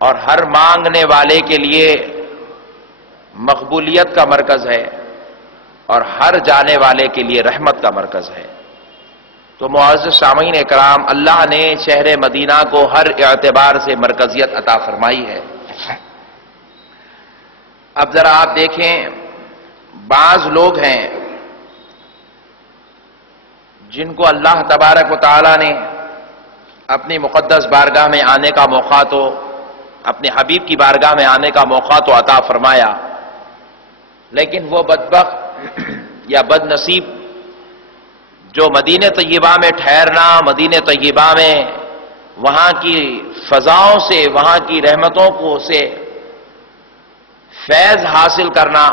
اور ہر مانگنے والے کے لیے مقبولیت کا مرکز ہے اور ہر جانے والے کے لیے رحمت کا مرکز ہے۔ تو معزز سامعین اکرام، اللہ نے شہر مدینہ کو ہر اعتبار سے مرکزیت عطا فرمائی ہے۔ اب ذرا آپ دیکھیں، بعض لوگ ہیں جن کو اللہ تبارک و تعالی نے اپنی مقدس بارگاہ میں آنے کا موقع تو، اپنے حبیب کی بارگاہ میں آنے کا موقع تو عطا فرمایا، لیکن وہ بدبخت یا بد نصیب جو مدینہ طیبہ میں ٹھہرنا، مدینہ طیبہ میں وہاں کی فضاؤں سے، وہاں کی رحمتوں کو سے فیض حاصل کرنا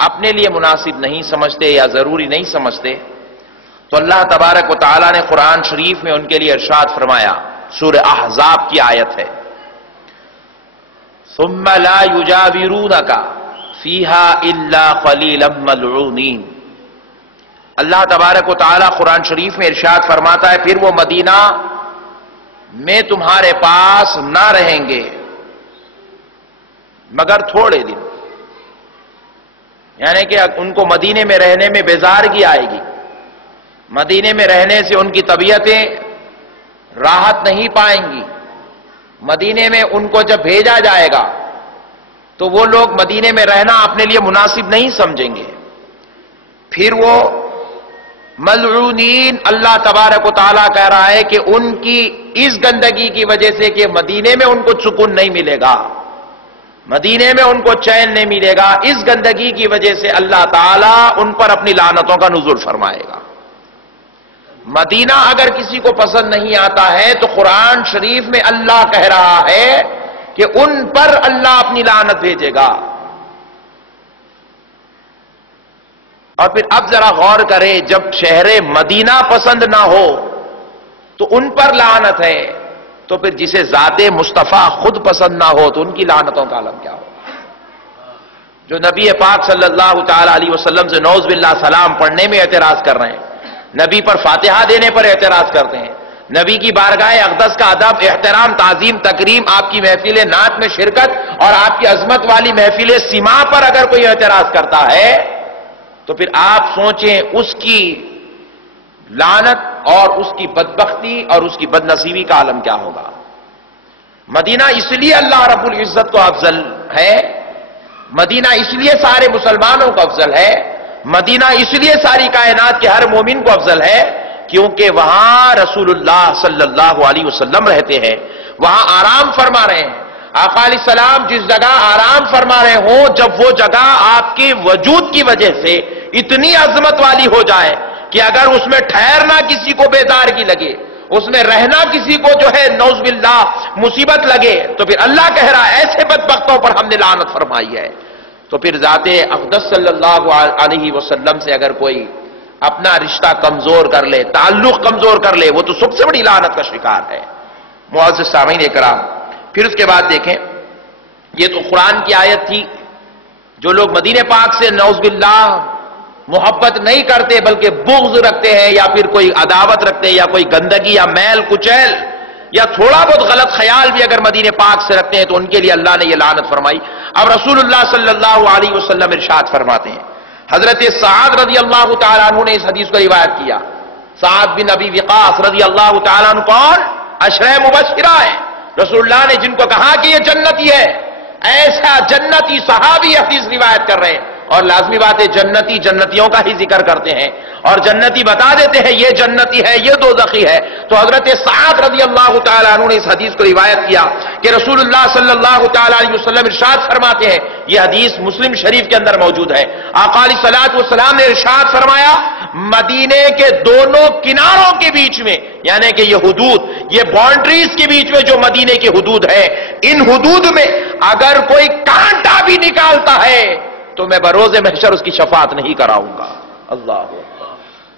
اپنے لیے مناسب نہیں سمجھتے یا ضروری نہیں سمجھتے، تو اللہ تبارک و تعالیٰ نے قرآن شریف میں ان کے لیے ارشاد فرمایا، سورہ احزاب کی آیت ہے، ثم لا یجاورونک فیہا الا قلیلا ملعونین۔ اللہ تبارک و تعالیٰ قرآن شریف میں ارشاد فرماتا ہے، پھر وہ مدینہ میں تمہارے پاس نہ رہیں گے مگر تھوڑے دن، یعنی کہ ان کو مدینے میں رہنے میں بیزارگی آئے گی، مدینے میں رہنے سے ان کی طبیعتیں راحت نہیں پائیں گی، مدینے میں ان کو جب بھیجا جائے گا تو وہ لوگ مدینے میں رہنا اپنے لیے مناسب نہیں سمجھیں گے، پھر وہ ملعونین، اللہ تبارک و تعالیٰ کہہ رہا ہے کہ ان کی اس گندگی کی وجہ سے کہ مدینے میں ان کو سکون نہیں ملے گا، مدینے میں ان کو چین نہیں ملے گا، اس گندگی کی وجہ سے اللہ تعالیٰ ان پر اپنی لعنتوں کا نزول فرمائے گا۔ مدینہ اگر کسی کو پسند نہیں آتا ہے تو قرآن شریف میں اللہ کہہ رہا ہے کہ ان پر اللہ اپنی لعنت بھیجے گا۔ اور پھر اب ذرا غور کریں، جب شہر مدینہ پسند نہ ہو تو ان پر لعنت ہے، تو پھر جسے ذات مصطفیٰ خود پسند نہ ہو تو ان کی لعنتوں کا عالم کیا ہو؟ جو نبی پاک صلی اللہ تعالی علیہ وسلم سے نعوذ باللہ سلام پڑھنے میں اعتراض کر رہے ہیں، نبی پر فاتحہ دینے پر اعتراض کرتے ہیں، نبی کی بارگاہ اقدس کا ادب، احترام، تعظیم، تکریم، آپ کی محفل نعت میں شرکت اور آپ کی عظمت والی محفل سما پر اگر کوئی اعتراض کرتا ہے تو پھر آپ سوچیں اس کی لعنت اور اس کی بدبختی اور اس کی بدنصیبی کا عالم کیا ہوگا۔ مدینہ اس لیے اللہ رب العزت کو افضل ہے، مدینہ اس لیے سارے مسلمانوں کو افضل ہے، مدینہ اس لیے ساری کائنات کے ہر مومن کو افضل ہے کیونکہ وہاں رسول اللہ صلی اللہ علیہ وسلم رہتے ہیں، وہاں آرام فرما رہے ہیں۔ آقا علیہ السلام جس جگہ آرام فرما رہے ہوں، جب وہ جگہ آپ کے وجود کی وجہ سے اتنی عظمت والی ہو جائے کہ اگر اس میں ٹھہرنا کسی کو بیزارگی لگے، اس میں رہنا کسی کو جو ہے نعوذ باللہ مصیبت لگے، تو پھر اللہ کہہ رہا ہے ایسے بدبختوں پر ہم نے لعنت فرمائی ہے۔ تو پھر ذات اقدس صلی اللہ علیہ وسلم سے اگر کوئی اپنا رشتہ کمزور کر لے، تعلق کمزور کر لے، وہ تو سب سے بڑی لعنت کا شکار ہے۔ معزز سامعین اکرام، پھر اس کے بعد دیکھیں، یہ تو قرآن کی آیت تھی، جو لوگ مدینہ پاک سے نعوذ باللہ محبت نہیں کرتے بلکہ بغض رکھتے ہیں یا پھر کوئی عداوت رکھتے ہیں یا کوئی گندگی یا میل کچیل یا تھوڑا بہت غلط خیال بھی اگر مدینہ پاک سے رکھتے ہیں تو ان کے لیے اللہ نے یہ لعنت فرمائی۔ اب رسول اللہ صلی اللہ علیہ وسلم ارشاد فرماتے ہیں، حضرت سعد رضی اللہ تعالیٰ عنہ نے اس حدیث کو روایت کیا۔ سعد بن ابی وقاص رضی اللہ تعالیٰ عنہ کون؟ عشرہ مبشرہ ہے، رسول اللہ نے جن کو کہا کہ یہ جنتی ہے، ایسا جنتی صحابی حدیث روایت کر رہے ہیں، اور لازمی بات ہے جنتی جنتیوں کا ہی ذکر کرتے ہیں اور جنتی بتا دیتے ہیں یہ جنتی ہے یہ دوزخی ہے۔ تو حضرت سعد رضی اللہ تعالیٰ عنہ نے اس حدیث کو روایت کیا کہ رسول اللہ صلی اللہ تعالیٰ علیہ وسلم ارشاد فرماتے ہیں، یہ حدیث مسلم شریف کے اندر موجود ہے، آقا علیہ الصلوۃ والسلام نے ارشاد فرمایا، مدینے کے دونوں کناروں کے بیچ میں، یعنی کہ یہ حدود، یہ باؤنڈریز کے بیچ میں جو مدینے کی حدود ہے، ان حدود میں اگر کوئی کانٹا بھی نکالتا ہے تو میں بروز محشر اس کی شفاعت نہیں کراؤں گا۔ اللہ اکبر۔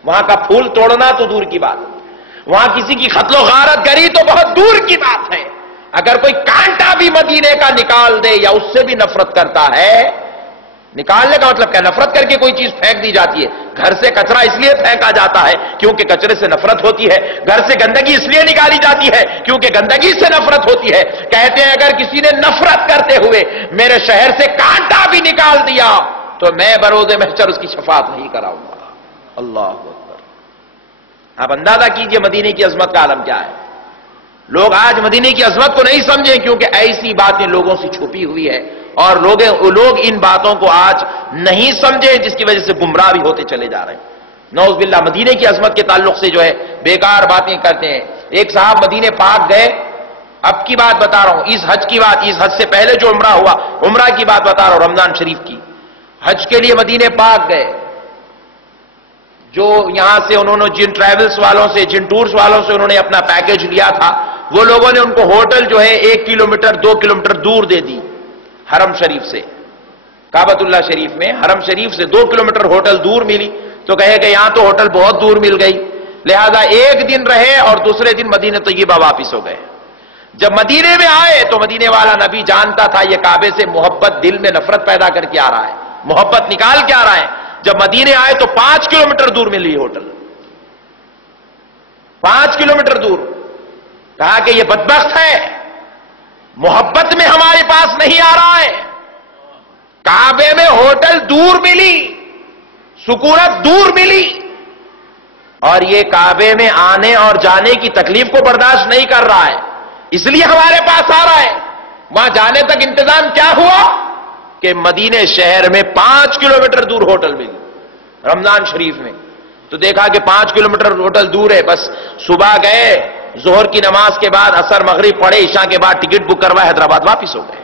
وہاں کا پھول توڑنا تو دور کی بات، وہاں کسی کی قتل و غارت گری تو بہت دور کی بات ہے، اگر کوئی کانٹا بھی مدینے کا نکال دے یا اس سے بھی نفرت کرتا ہے نکالنے کا مطلب کیا؟ نفرت کر کے کوئی چیز پھینک دی جاتی ہے. گھر سے کچرا اس لیے پھینکا جاتا ہے کیونکہ کچرے سے نفرت ہوتی ہے. گھر سے گندگی اس لیے نکالی جاتی ہے کیونکہ گندگی سے نفرت ہوتی ہے. کہتے ہیں اگر کسی نے نفرت کرتے ہوئے میرے شہر سے کانٹا بھی نکال دیا تو میں بروز محشر اس کی شفاعت نہیں کراؤں گا. اللہ اکبر. آپ اندازہ کیجئے مدینے کی عظمت کا عالم کیا ہے. لوگ آج مدینے کی عظمت کو نہیں سمجھیں کیونکہ ایسی باتیں لوگوں سے چھپی ہوئی ہے اور لوگ ان باتوں کو آج نہیں سمجھیں جس کی وجہ سے گمراہ بھی ہوتے چلے جا رہے ہیں. نعوذ باللہ. مدینے کی عظمت کے تعلق سے جو ہے بیکار باتیں کرتے ہیں. ایک صاحب مدینے پاک گئے, اب کی بات بتا رہا ہوں, اس حج کی بات, اس حج سے پہلے جو عمرہ ہوا عمرہ کی بات بتا رہا ہوں, رمضان شریف کی. حج کے لیے مدینے پاک گئے. جو یہاں سے انہوں نے جن ٹریولز والوں سے, جن ٹورز والوں سے انہوں نے اپنا پیکج لیا تھا, وہ لوگوں نے ان کو ہوٹل جو ہے 1 کلومیٹر 2 کلومیٹر دور دے دی حرم شریف سے. کعبۃ اللہ شریف میں حرم شریف سے 2 کلومیٹر ہوٹل دور ملی تو کہے کہ یہاں تو ہوٹل بہت دور مل گئی, لہذا 1 دن رہے اور دوسرے دن مدینہ طیبہ واپس ہو گئے. جب مدینے میں آئے تو مدینے والا نبی جانتا تھا یہ کعبے سے محبت دل میں نفرت پیدا کر کے آ رہا ہے, محبت نکال کے آ رہا ہے. جب مدینے آئے تو 5 کلومیٹر دور ملی ہوٹل, 5 کلومیٹر دور. کہا کہ یہ بدبخت ہے, محبت میں ہمارے پاس نہیں آ رہا ہے. کعبے میں ہوٹل دور ملی, سکونت دور ملی, اور یہ کعبے میں آنے اور جانے کی تکلیف کو برداشت نہیں کر رہا ہے, اس لیے ہمارے پاس آ رہا ہے. وہاں جانے تک انتظام کیا ہوا کہ مدینے شہر میں 5 کلومیٹر دور ہوٹل ملی رمضان شریف میں. تو دیکھا کہ 5 کلومیٹر ہوٹل دور ہے, بس صبح گئے, ظہر کی نماز کے بعد عصر مغرب پڑھے, عشاء کے بعد ٹکٹ بک کروائے, حیدرآباد واپس ہو گئے.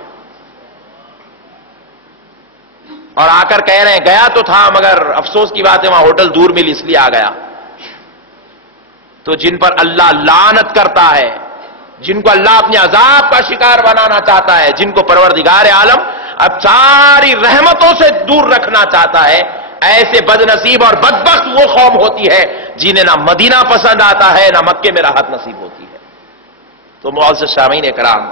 اور آ کر کہہ رہے ہیں گیا تو تھا مگر افسوس کی بات ہے وہاں ہوٹل دور ملی اس لیے آ گیا. تو جن پر اللہ لعنت کرتا ہے, جن کو اللہ اپنے عذاب کا شکار بنانا چاہتا ہے, جن کو پروردگار عالم اب ساری رحمتوں سے دور رکھنا چاہتا ہے, ایسے بد نصیب اور بدبخت وہ قوم ہوتی ہے جنہیں نہ مدینہ پسند آتا ہے نہ مکے میں راحت نصیب ہوتی ہے. تو معزز سامعین کرام,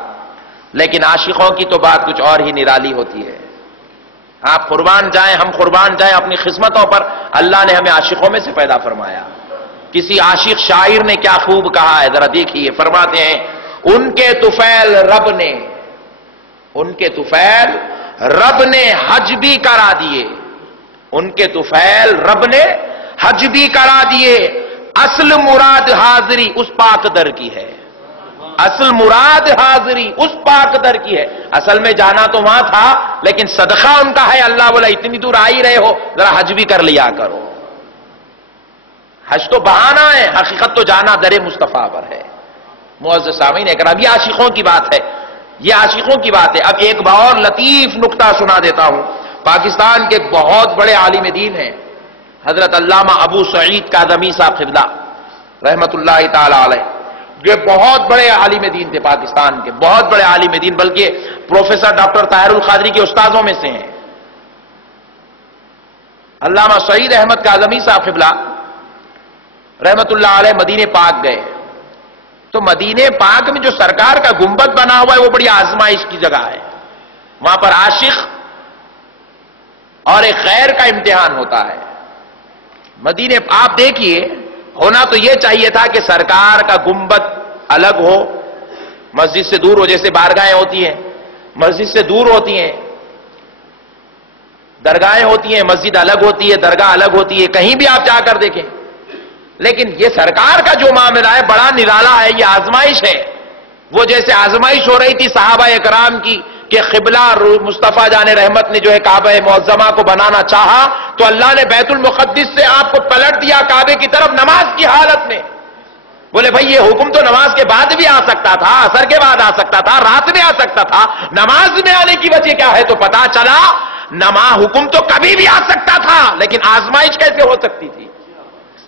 لیکن عاشقوں کی تو بات کچھ اور ہی نرالی ہوتی ہے. آپ قربان جائیں, ہم قربان جائیں اپنی قسمتوں پر, اللہ نے ہمیں عاشقوں میں سے پیدا فرمایا. کسی عاشق شاعر نے کیا خوب کہا ہے, ذرا دیکھیے. فرماتے ہیں ان کے طفیل رب نے, ان کے طفیل رب نے حج بھی کرا دیے, ان کے طفیل رب نے حج بھی کرا دیے. اصل مراد حاضری اس پاک در کی ہے, اصل مراد حاضری اس پاک در کی ہے. اصل میں جانا تو وہاں تھا لیکن صدقہ ان کا ہے. اللہ بولا اتنی دور آ ہی رہے ہو ذرا حج بھی کر لیا کرو. حج تو بہانہ ہے, حقیقت تو جانا در مصطفیٰ پر ہے. معزز سامعین اکرام, یہ عاشقوں کی بات ہے, یہ عاشقوں کی بات ہے. اب ایک اور لطیف نکتہ سنا دیتا ہوں. پاکستان کے ایک بہت بڑے عالم دین ہیں حضرت علامہ ابو سعید کاظمی صاحب قبلہ رحمت اللہ تعالی علیہ. یہ بہت بڑے عالم دین تھے پاکستان کے, بہت بڑے عالم دین, بلکہ پروفیسر ڈاکٹر طاہر القادری کے استاذوں میں سے ہیں. علامہ سعید احمد کاظمی صاحب قبلہ رحمت اللہ علیہ مدینے پاک گئے تو مدینے پاک میں جو سرکار کا گنبد بنا ہوا ہے وہ بڑی آزمائش کی جگہ ہے. وہاں پر عاشق اور ایک غیر کا امتحان ہوتا ہے. مدینے آپ دیکھیے, ہونا تو یہ چاہیے تھا کہ سرکار کا گنبد الگ ہو, مسجد سے دور ہو, جیسے بارگاہیں ہوتی ہیں مسجد سے دور ہوتی ہیں, درگاہیں ہوتی ہیں, مسجد الگ ہوتی ہے, درگاہ الگ ہوتی ہے, کہیں بھی آپ جا کر دیکھیں. لیکن یہ سرکار کا جو معاملہ ہے بڑا نرالا ہے, یہ آزمائش ہے. وہ جیسے آزمائش ہو رہی تھی صحابہ اکرام کی کہ قبلہ مصطفیٰ جان رحمت نے جو ہے کعبہ معظمہ کو بنانا چاہا تو اللہ نے بیت المقدس سے آپ کو پلٹ دیا کعبے کی طرف نماز کی حالت میں. بولے بھائی یہ حکم تو نماز کے بعد بھی آ سکتا تھا, عصر کے بعد آ سکتا تھا, رات میں آ سکتا تھا, نماز میں آنے کی وجہ کیا ہے؟ تو پتا چلا نماز حکم تو کبھی بھی آ سکتا تھا لیکن آزمائش کیسے ہو سکتی تھی.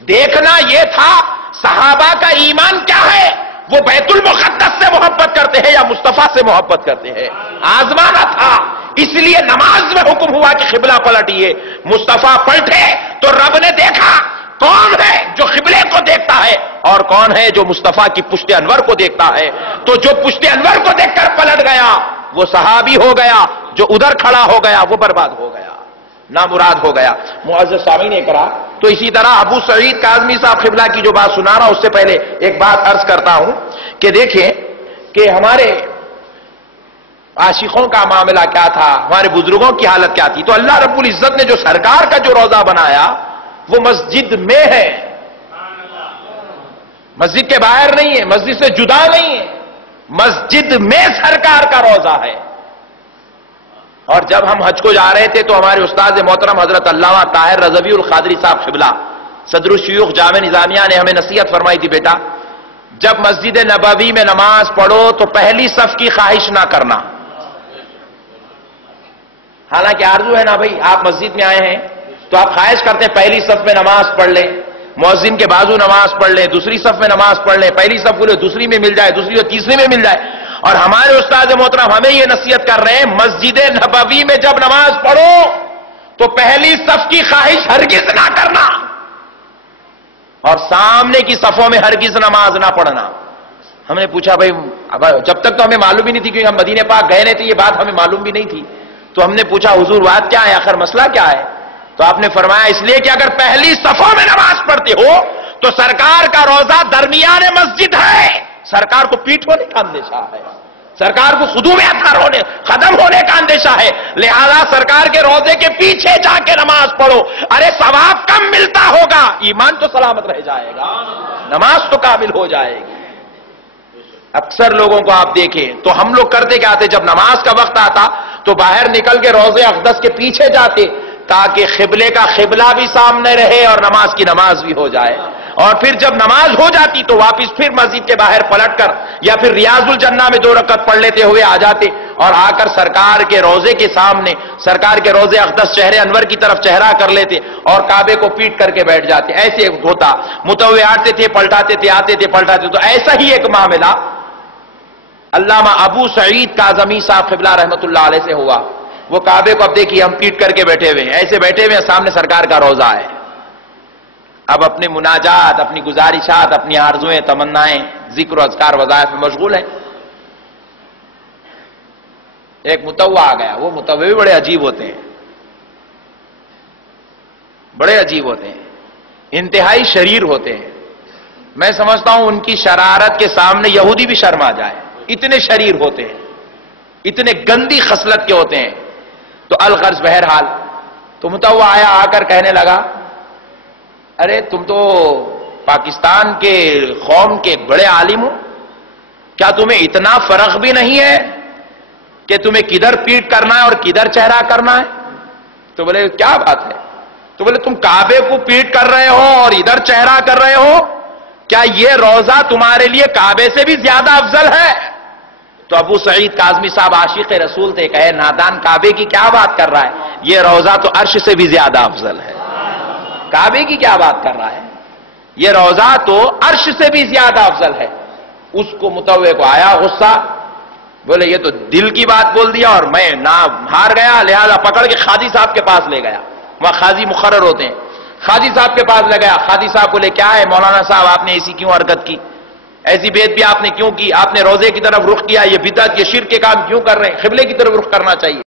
دیکھنا یہ تھا صحابہ کا ایمان کیا ہے, وہ بیت المقدس سے محبت کرتے ہیں یا مصطفیٰ سے محبت کرتے ہیں. آزمانا تھا, اس لیے نماز میں حکم ہوا کہ قبلہ پلٹیے. مصطفیٰ پلٹے تو رب نے دیکھا کون ہے جو قبلے کو دیکھتا ہے اور کون ہے جو مصطفیٰ کی پشت انور کو دیکھتا ہے. تو جو پشت انور کو دیکھ کر پلٹ گیا وہ صحابی ہو گیا, جو ادھر کھڑا ہو گیا وہ برباد ہو گیا. نامراد ہو گیا۔ معزز سامعین اکرام، تو اسی طرح ابو سعید کاظمی صاحب قبلہ کی جو بات سنا رہا ہوں، اس سے پہلے ایک بات عرض کرتا ہوں کہ دیکھیں کہ ہمارے عاشقوں کا معاملہ کیا تھا، ہمارے بزرگوں کی حالت کیا تھی۔ تو اللہ رب العزت نے جو سرکار کا جو روضہ بنایا وہ مسجد میں ہے، مسجد کے باہر نہیں ہے، مسجد سے جدا نہیں ہے، مسجد میں سرکار کا روضہ ہے۔ اور جب ہم حج کو جا رہے تھے تو ہمارے استاد محترم حضرت علامہ طاہر رضوی القادری صاحب قبلہ صدر الشیوخ جامع نظامیہ نے ہمیں نصیحت فرمائی تھی، بیٹا جب مسجد نبوی میں نماز پڑھو تو پہلی صف کی خواہش نہ کرنا۔ حالانکہ آرزو ہے نا بھائی، آپ مسجد میں آئے ہیں تو آپ خواہش کرتے ہیں پہلی صف میں نماز پڑھ لیں، مؤذن کے بازو نماز پڑھ لیں، دوسری صف میں نماز پڑھ لیں، پہلی صف بولے دوسری میں مل جائے، دوسری اور تیسری میں مل جائے۔ اور ہمارے استاد محترم ہمیں یہ نصیحت کر رہے ہیں، مسجد نبوی میں جب نماز پڑھو تو پہلی صف کی خواہش ہرگز نہ کرنا، اور سامنے کی صفوں میں ہرگز نماز نہ پڑھنا۔ ہم نے پوچھا بھائی، جب تک تو ہمیں معلوم ہی نہیں تھی، کیونکہ ہم مدینے پاک گئے نہیں تھے، یہ بات ہمیں معلوم بھی نہیں تھی، تو ہم نے پوچھا حضور بات کیا ہے، آخر مسئلہ کیا ہے؟ تو آپ نے فرمایا اس لیے کہ اگر پہلی صفوں میں نماز پڑھتے ہو تو سرکار کا روضہ درمیان مسجد ہے، سرکار کو پیٹ ہونے کا اندیشہ ہے، سرکار کو خضوع میں اثر ہونے ختم ہونے کا اندیشہ ہے، لہذا سرکار کے روضے کے پیچھے جا کے نماز پڑھو۔ ارے ثواب کم ملتا ہوگا، ایمان تو سلامت رہ جائے گا، نماز تو کامل ہو جائے گی۔ اکثر لوگوں کو آپ دیکھیں تو ہم لوگ کرتے کیا آتے، جب نماز کا وقت آتا تو باہر نکل کے روضے اقدس کے پیچھے جاتے تاکہ قبلے کا قبلہ بھی سامنے رہے اور نماز کی نماز بھی ہو جائے، اور پھر جب نماز ہو جاتی تو واپس پھر مسجد کے باہر پلٹ کر یا پھر ریاض الجنہ میں 2 رکعت پڑھ لیتے ہوئے آ جاتے، اور آ کر سرکار کے روضے کے سامنے، سرکار کے روضے اقدس چہرے انور کی طرف چہرہ کر لیتے اور کعبے کو پیٹ کر کے بیٹھ جاتے۔ ایسے ہوتا، متوے آتے تھے پلٹاتے تھے، آتے تھے پلٹاتے تھے۔ تو ایسا ہی ایک معاملہ علامہ ابو سعید کاظمی صاحب قبلہ رحمۃ اللہ علیہ سے ہوا۔ وہ کعبے کو اب دیکھیے ہم پیٹ کر کے بیٹھے ہوئے ہیں، ایسے بیٹھے ہوئے ہیں، سامنے سرکار کا روضہ ہے۔ اب اپنے مناجات، اپنی گزارشات، اپنی آرزویں، تمنائیں، ذکر و اذکار وظائف میں مشغول ہیں۔ ایک متوع آ گیا، وہ متوع بھی بڑے عجیب ہوتے ہیں، بڑے عجیب ہوتے ہیں، انتہائی شریر ہوتے ہیں۔ میں سمجھتا ہوں ان کی شرارت کے سامنے یہودی بھی شرما جائے، اتنے شریر ہوتے ہیں، اتنے گندی خصلت کے ہوتے ہیں۔ تو الغرض بہرحال تو متوع آیا، آ کر کہنے لگا ارے تم تو پاکستان کے قوم کے بڑے عالم ہو، کیا تمہیں اتنا فرق بھی نہیں ہے کہ تمہیں کدھر پیٹ کرنا ہے اور کدھر چہرہ کرنا ہے؟ تو بولے کیا بات ہے؟ تو بولے تم کعبے کو پیٹ کر رہے ہو اور ادھر چہرہ کر رہے ہو، کیا یہ روضہ تمہارے لیے کعبے سے بھی زیادہ افضل ہے؟ تو ابو سعید کاظمی صاحب عاشق رسول تھے، کہے نادان کعبے کی کیا بات کر رہا ہے، یہ روضہ تو عرش سے بھی زیادہ افضل ہے۔ کعبے کی کیا بات کر رہا ہے، یہ روضہ تو عرش سے بھی زیادہ افضل ہے۔ اس کو متوع کو آیا غصہ، بولے یہ تو دل کی بات بول دیا اور میں نہ ہار گیا، لہذا پکڑ کے قاضی صاحب کے پاس لے گیا، وہاں قاضی مقرر ہوتے ہیں، قاضی صاحب کے پاس لے گیا۔ قاضی صاحب بولے کیا ہے مولانا صاحب، آپ نے ایسی کیوں حرکت کی، ایسی بے ادبی آپ نے کیوں کی، آپ نے روضے کی طرف رخ کیا، یہ بدعت، یہ شرک کے کام کیوں کر رہے ہیں، قبلے کی طرف رخ کرنا چاہیے۔